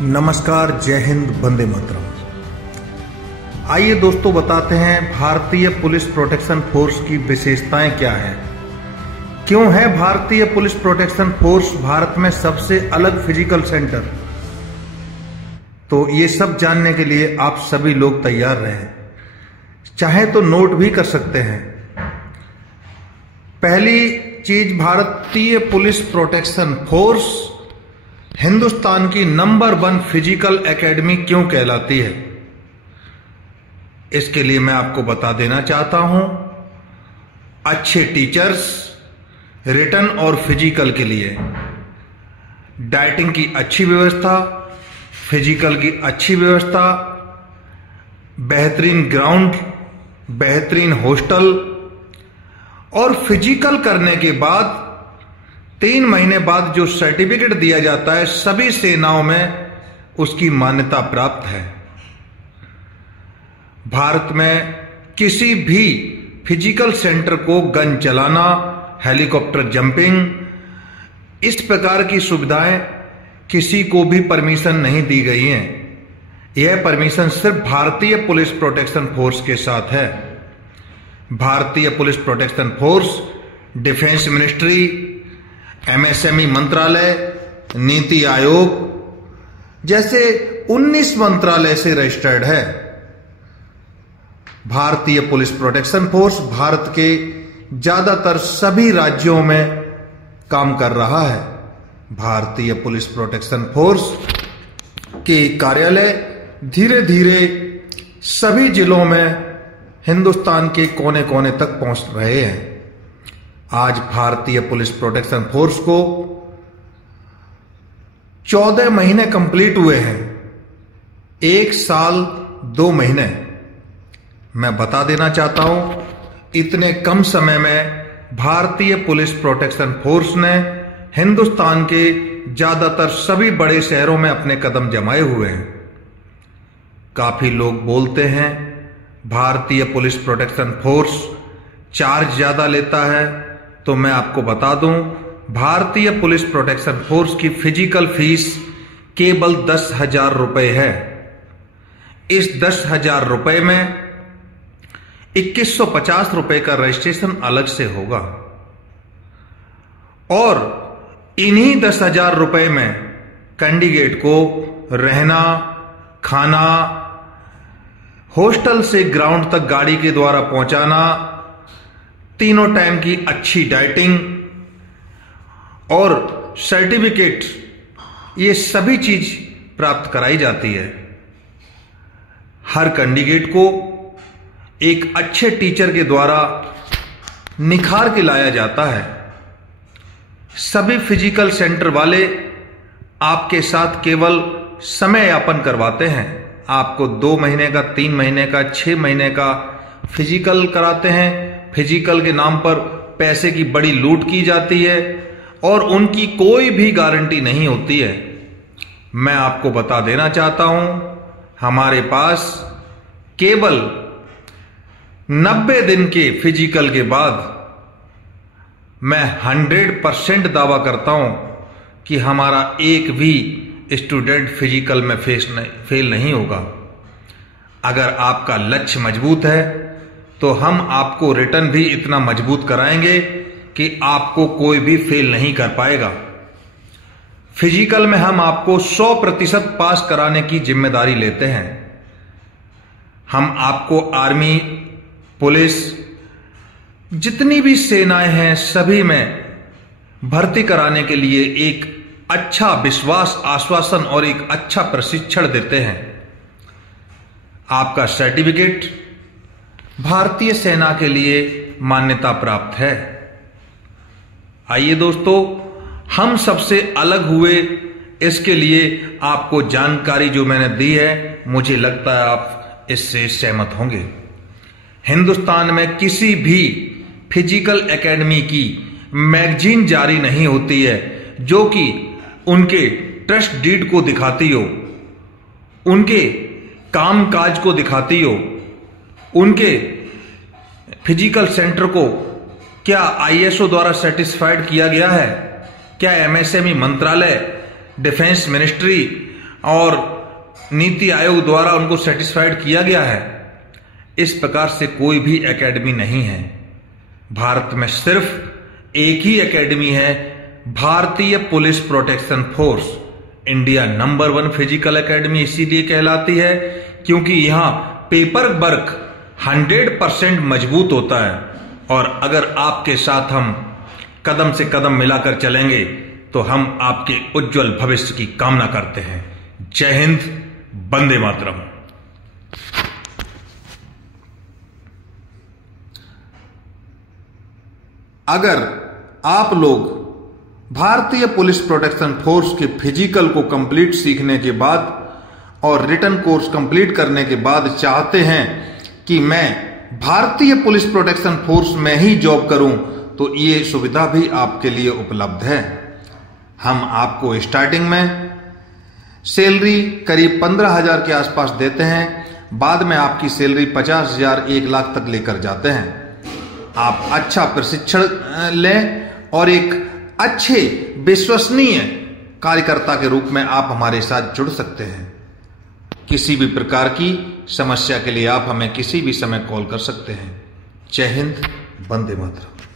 नमस्कार, जय हिंद, वंदे मातरम। आइए दोस्तों बताते हैं भारतीय पुलिस प्रोटेक्शन फोर्स की विशेषताएं क्या हैं। क्यों है भारतीय पुलिस प्रोटेक्शन फोर्स भारत में सबसे अलग फिजिकल सेंटर। तो ये सब जानने के लिए आप सभी लोग तैयार रहें, चाहे तो नोट भी कर सकते हैं। पहली चीज, भारतीय पुलिस प्रोटेक्शन फोर्स हिंदुस्तान की नंबर 1 फिजिकल एकेडमी क्यों कहलाती है, इसके लिए मैं आपको बता देना चाहता हूं। अच्छे टीचर्स, रिटन और फिजिकल के लिए डाइटिंग की अच्छी व्यवस्था, फिजिकल की अच्छी व्यवस्था, बेहतरीन ग्राउंड, बेहतरीन हॉस्टल और फिजिकल करने के बाद 3 महीने बाद जो सर्टिफिकेट दिया जाता है, सभी सेनाओं में उसकी मान्यता प्राप्त है। भारत में किसी भी फिजिकल सेंटर को गन चलाना, हेलीकॉप्टर जंपिंग, इस प्रकार की सुविधाएं किसी को भी परमिशन नहीं दी गई हैं। यह परमिशन सिर्फ भारतीय पुलिस प्रोटेक्शन फोर्स के साथ है। भारतीय police protection force defence ministry, MSME मंत्रालय, नीति आयोग जैसे 19 मंत्रालय से रजिस्टर्ड है। भारतीय पुलिस प्रोटेक्शन फोर्स भारत के ज्यादातर सभी राज्यों में काम कर रहा है। भारतीय पुलिस प्रोटेक्शन फोर्स के कार्यालय धीरे धीरे सभी जिलों में हिंदुस्तान के कोने कोने तक पहुंच रहे हैं। आज भारतीय पुलिस प्रोटेक्शन फोर्स को 14 महीने कंप्लीट हुए हैं, 1 साल 2 महीने। मैं बता देना चाहता हूं, इतने कम समय में भारतीय पुलिस प्रोटेक्शन फोर्स ने हिंदुस्तान के ज्यादातर सभी बड़े शहरों में अपने कदम जमाए हुए हैं। काफी लोग बोलते हैं भारतीय पुलिस प्रोटेक्शन फोर्स चार्ज ज्यादा लेता है, तो मैं आपको बता दूं, भारतीय पुलिस प्रोटेक्शन फोर्स की फिजिकल फीस केवल 10,000 रुपए है। इस 10,000 रुपए में 2150 रुपए का रजिस्ट्रेशन अलग से होगा और इन्हीं 10,000 रुपए में कैंडिडेट को रहना, खाना, हॉस्टल से ग्राउंड तक गाड़ी के द्वारा पहुंचाना, तीनों टाइम की अच्छी डाइटिंग और सर्टिफिकेट, ये सभी चीज प्राप्त कराई जाती है। हर कैंडिडेट को एक अच्छे टीचर के द्वारा निखार के लाया जाता है। सभी फिजिकल सेंटर वाले आपके साथ केवल समय यापन करवाते हैं। आपको 2 महीने का, 3 महीने का, 6 महीने का फिजिकल कराते हैं। फिजिकल के नाम पर पैसे की बड़ी लूट की जाती है और उनकी कोई भी गारंटी नहीं होती है। मैं आपको बता देना चाहता हूं, हमारे पास केवल 90 दिन के फिजिकल के बाद मैं 100% दावा करता हूं कि हमारा एक भी स्टूडेंट फिजिकल में फेल नहीं होगा। अगर आपका लक्ष्य मजबूत है तो हम आपको रिटर्न भी इतना मजबूत कराएंगे कि आपको कोई भी फेल नहीं कर पाएगा। फिजिकल में हम आपको 100% पास कराने की जिम्मेदारी लेते हैं। हम आपको आर्मी, पुलिस, जितनी भी सेनाएं हैं, सभी में भर्ती कराने के लिए एक अच्छा विश्वास, आश्वासन और एक अच्छा प्रशिक्षण देते हैं। आपका सर्टिफिकेट भारतीय सेना के लिए मान्यता प्राप्त है। आइए दोस्तों, हम सबसे अलग हुए, इसके लिए आपको जानकारी जो मैंने दी है, मुझे लगता है आप इससे सहमत होंगे। हिंदुस्तान में किसी भी फिजिकल एकेडमी की मैगजीन जारी नहीं होती है जो कि उनके ट्रस्ट डीड को दिखाती हो, उनके कामकाज को दिखाती हो, उनके फिजिकल सेंटर को क्या आईएसओ द्वारा सर्टिफाइड किया गया है, क्या एमएसएमई मंत्रालय, डिफेंस मिनिस्ट्री और नीति आयोग द्वारा उनको सेटिस्फाइड किया गया है। इस प्रकार से कोई भी एकेडमी नहीं है। भारत में सिर्फ एक ही एकेडमी है, भारतीय police protection force. India number 1 physical academy इसीलिए कहलाती है क्योंकि यहां पेपर वर्क 100% मजबूत होता है। और अगर आपके साथ हम कदम से कदम मिलाकर चलेंगे तो हम आपके उज्जवल भविष्य की कामना करते हैं। जय हिंद, वंदे मातरम। अगर आप लोग भारतीय पुलिस प्रोटेक्शन फोर्स के फिजिकल को कंप्लीट सीखने के बाद और रिटन कोर्स कंप्लीट करने के बाद चाहते हैं कि मैं भारतीय पुलिस प्रोटेक्शन फोर्स में ही जॉब करूं, तो ये सुविधा भी आपके लिए उपलब्ध है। हम आपको स्टार्टिंग में सैलरी करीब 15,000 के आसपास देते हैं, बाद में आपकी सैलरी 50,000 1 लाख तक लेकर जाते हैं। आप अच्छा प्रशिक्षण लें और एक अच्छे विश्वसनीय कार्यकर्ता के रूप में आप हमारे साथ जुड़ सकते हैं। किसी भी प्रकार की समस्या के लिए आप हमें किसी भी समय कॉल कर सकते हैं। जय हिंद, वंदे मातरम।